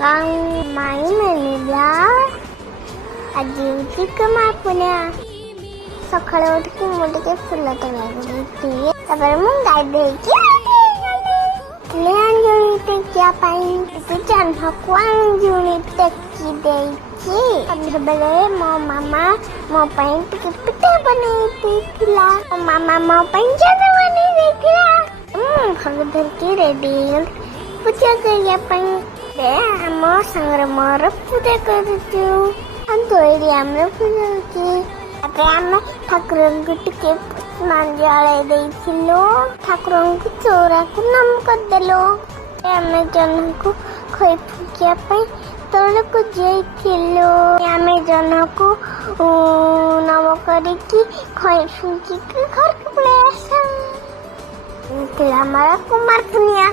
माई म्हणला ଆଜି ହଉଛି କୁମାର ପୂର୍ଣ୍ଣିମା। ସକାଳେ ଉଠିକି ମୁଁ ଟିକେ ଫୁଲ ତୋଳିବାକୁ ଯାଇଥିଲି। ତାପରେ ମୁଁ ଗାଧେଇକି ଅଞ୍ଜଳି ଟେକିବା ପାଇଁ ଜହ୍ନକୁ ଅଞ୍ଜଳି ଟେକି ଦେଇଛି। ସନ୍ଧ୍ୟାବେଳେ ମୋ ମାମା ମୋ ପାଇଁ ଟିକେ ପିଠା ବନେଇ ଦେଇଥିଲା। ମୋ ମାମା ମୋ ପାଇଁ ଜହ୍ନ ବନେଇ ଦେଇଥିଲା। ଘର ଧରିକି ରେଡି ପୂଜା କରିବା ପାଇଁ ଆମ ସାଙ୍ଗରେ ମୋର ପୂଜା କରୁଛୁ। ଦୋଳିରେ ଆମର ପୂଜା ହଉଛି। ତାପରେ ଆମେ ଠାକୁରଙ୍କୁ ଟିକେ ଜଳେଇ ଦେଇଥିଲୁ। ଠାକୁରଙ୍କୁ ଚଉରାକୁ ନମ କରିଦେଲୁ। ଆମେ ଜହ୍ନକୁ ଖଇ ଫୁଙ୍କିବା ପାଇଁ ତଳକୁ ଯାଇଥିଲୁ। ଆମେ ଜହ୍ନକୁ ନମ କରିକି ଖଇ ଫୁଙ୍କିକି ଘରକୁ ପଳେଇ ଆସିଲୁ। ଆମର କୁମାର ପୂର୍ଣ୍ଣିମା।